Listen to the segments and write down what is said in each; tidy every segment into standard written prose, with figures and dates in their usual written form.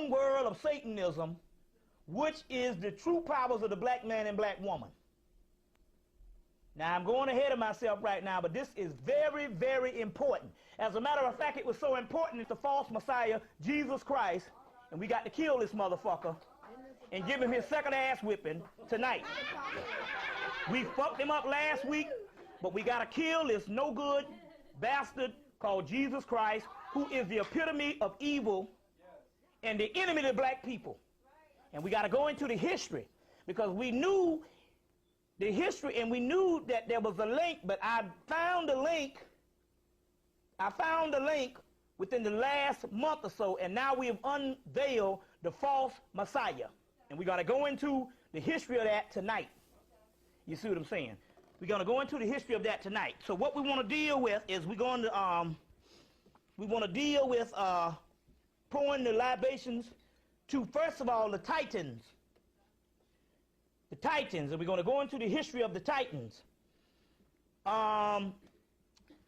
fallen world of Satanism, which is the true powers of the black man and black woman. Now, I'm going ahead of myself right now, but this is very, very important. As a matter of fact, it was so important that the false Messiah, Jesus Christ, and we got to kill this motherfucker and give him his second ass whipping tonight. We fucked him up last week, but we got to kill this no good bastard called Jesus Christ, who is the epitome of evil and the enemy of black people. And we got to go into the history, because we knew the history and we knew that there was a link, but I found the link within the last month or so, and now we have unveiled the false Messiah. And we're going to go into the history of that tonight. You see what I'm saying? We're going to go into the history of that tonight. So what we want to deal with is pouring the libations to, first of all, the Titans. The Titans, and we're going to go into the history of the Titans.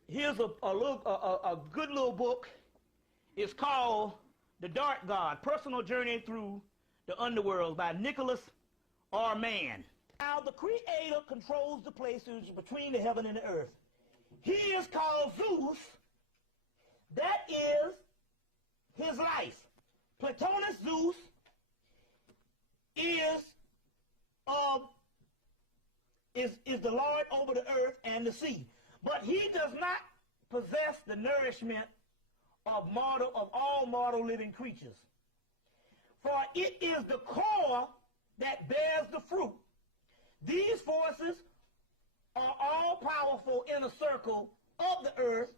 Here's a good little book. It's called The Dark God, Personal Journey Through the Underworld by Nicholas R. Mann. Now, the Creator controls the places between the heaven and the earth. He is called Zeus. That is his life. Platonus Zeus is the Lord over the earth and the sea. But he does not possess the nourishment of all mortal living creatures. For it is the core that bears the fruit. These forces are all powerful in a circle of the earth,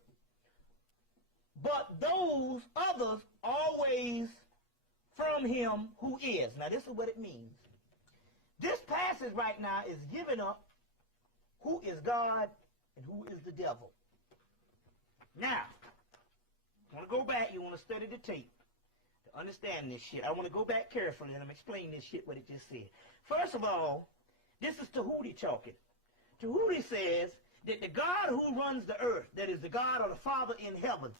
but those others always from him who is. Now this is what it means. This passage right now is giving up who is God and who is the devil. Now, I want to go back. You want to study the tape to understand this shit. I want to go back carefully and I'm explaining this shit, what it just said. First of all, this is Tahuti talking. Tahuti says that the God who runs the earth, that is the God or the Father in heaven,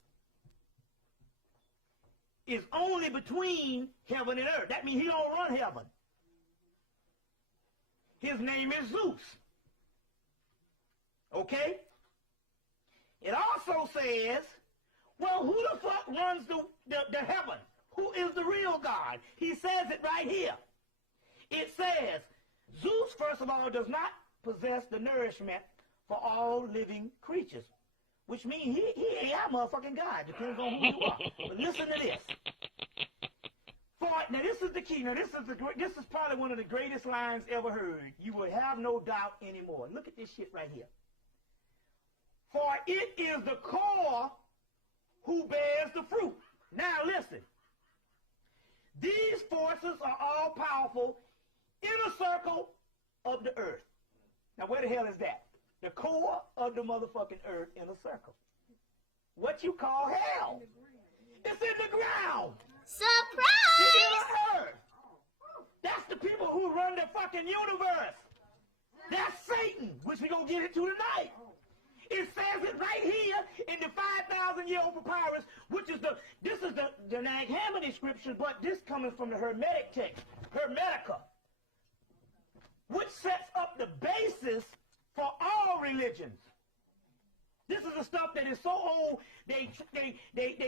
is only between heaven and earth. That means he don't run heaven. His name is Zeus. Okay? It also says, well, who the fuck runs the heaven? Who is the real God? He says it right here. It says, Zeus, first of all, does not possess the nourishment for all living creatures. Which means he ain't our motherfucking God. Depends on who you are. But listen to this. Now this is the key. Now this is probably one of the greatest lines ever heard. You will have no doubt anymore. Look at this shit right here. For it is the core who bears the fruit. Now listen. These forces are all powerful in a circle of the earth. Now where the hell is that? The core of the motherfucking earth in a circle. What you call hell? It's in the ground. Surprise! The inner earth. That's the people who run the fucking universe. That's Satan, which we're going to get into tonight. It says it right here in the 5,000-year-old papyrus, which is this is the Nag Hammadi scripture, but this coming from the Hermetic text, Hermetica, which sets up the basis for all religions. This is the stuff that is so old, they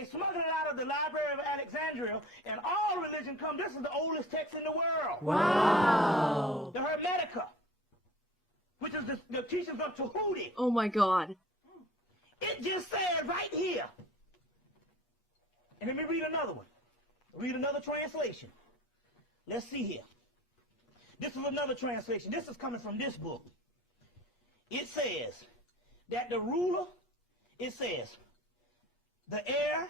smuggled it out of the Library of Alexandria, and all religion come. This is the oldest text in the world. Wow. The Hermetica, which is the teachings of Tahuti. Oh my God. It just said right here. And let me read another one. Read another translation. Let's see here. This is another translation. This is coming from this book. It says that the ruler, it says, the air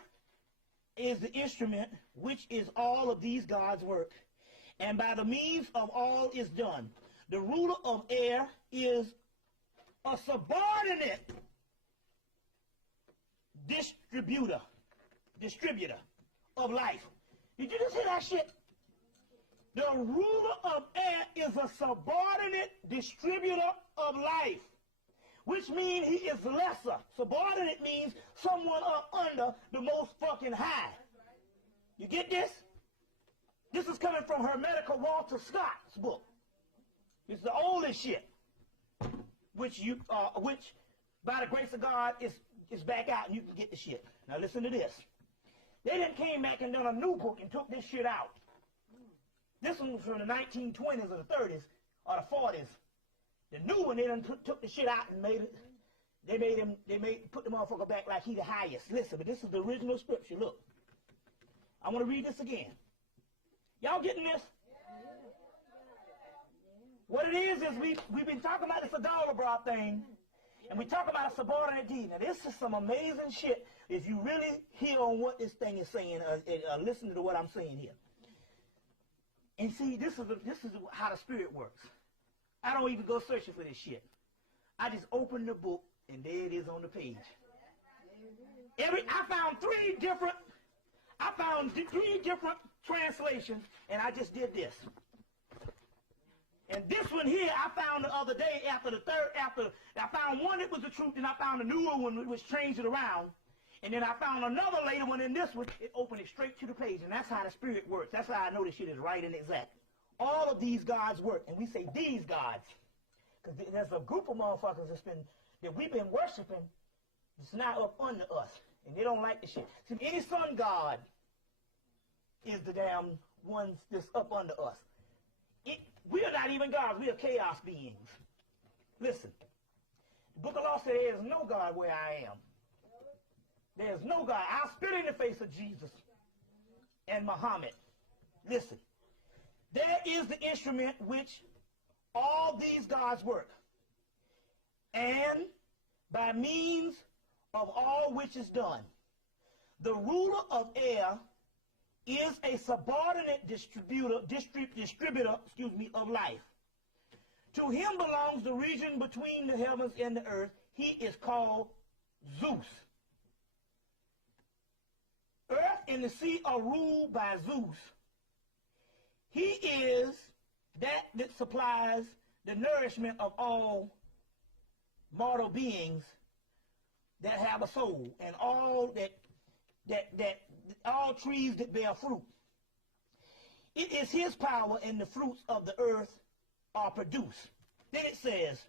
is the instrument which is all of these gods' work, and by the means of all is done. The ruler of air is a subordinate distributor of life. Did you just hear that shit? The ruler of air is a subordinate distributor of life, which means he is lesser. Subordinate means someone up under the most fucking high. You get this? from Hermetica Walter Scott's book. It's the oldest shit, which by the grace of God is back out and you can get the shit. Now listen to this. They then came back and done a new book and took this shit out. This one was from the 1920s or the 30s or the 40s. The new one, they done took the shit out and put the motherfucker back like he the highest. Listen, but this is the original scripture. Look. I want to read this again. Y'all getting this? What it is we've been talking about this Adalabra thing, and we talk about a subordinate deed. Now, this is some amazing shit if you really hear on what this thing is saying, listen to what I'm saying here. And see, this is how the Spirit works. I don't even go searching for this shit. I just open the book, and there it is on the page. I found three different translations, and I just did this. And this one here, I found the other day I found one that was the truth, and I found a newer one which changed it around. And then I found another later one in this one, it opened it straight to the page, and that's how the Spirit works. That's how I know this shit is right and exact. All of these gods work, and we say these gods, because there's a group of motherfuckers that we've been worshiping that's now up under us, and they don't like the shit. See, any sun god is the damn ones that's up under us. We are not even gods. We are chaos beings. Listen. The book of law says there is no God where I am. There is no God. I'll spit in the face of Jesus and Muhammad. Listen. There is the instrument which all these gods work. And by means of all which is done, the ruler of air is a subordinate distributor of life. To him belongs the region between the heavens and the earth. He is called Zeus. Earth and the sea are ruled by Zeus. He is that supplies the nourishment of all mortal beings that have a soul, and all all trees that bear fruit. It is his power, and the fruits of the earth are produced. Then it says,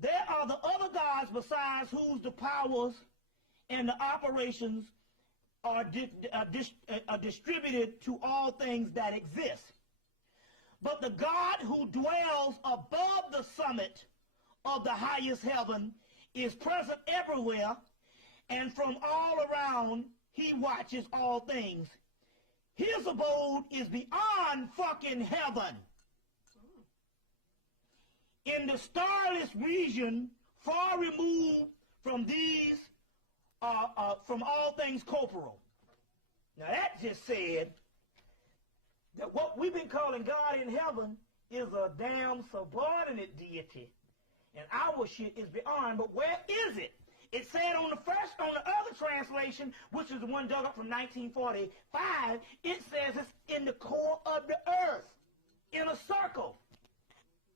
there are the other gods besides whose the powers and the operations are distributed to all things that exist. But the God who dwells above the summit of the highest heaven is present everywhere, and from all around he watches all things. His abode is beyond fucking heaven, in the starless region, far removed from these, from all things corporal. Now that just said that what we've been calling God in heaven is a damn subordinate deity, and our shit is beyond. But where is it? It said on the other translation, which is the one dug up from 1945, it says it's in the core of the earth, in a circle,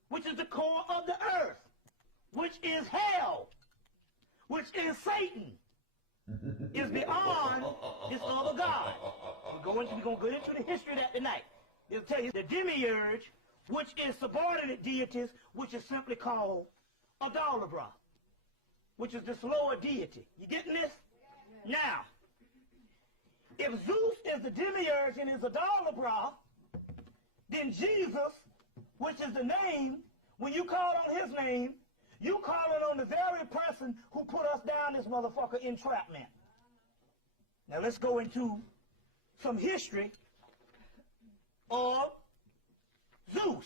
which is the core of the earth, which is hell, which is Satan, is beyond this other God. We're going to go into the history of that tonight. It'll tell you the demiurge, which is subordinate deities, which is simply called Adalabra, which is this lower deity. You getting this? Now, if Zeus is the demiurge and is Adalabra, then Jesus, which is the name, when you call on his name, you calling on the very person who put us down this motherfucker entrapment. Now let's go into some history of Zeus.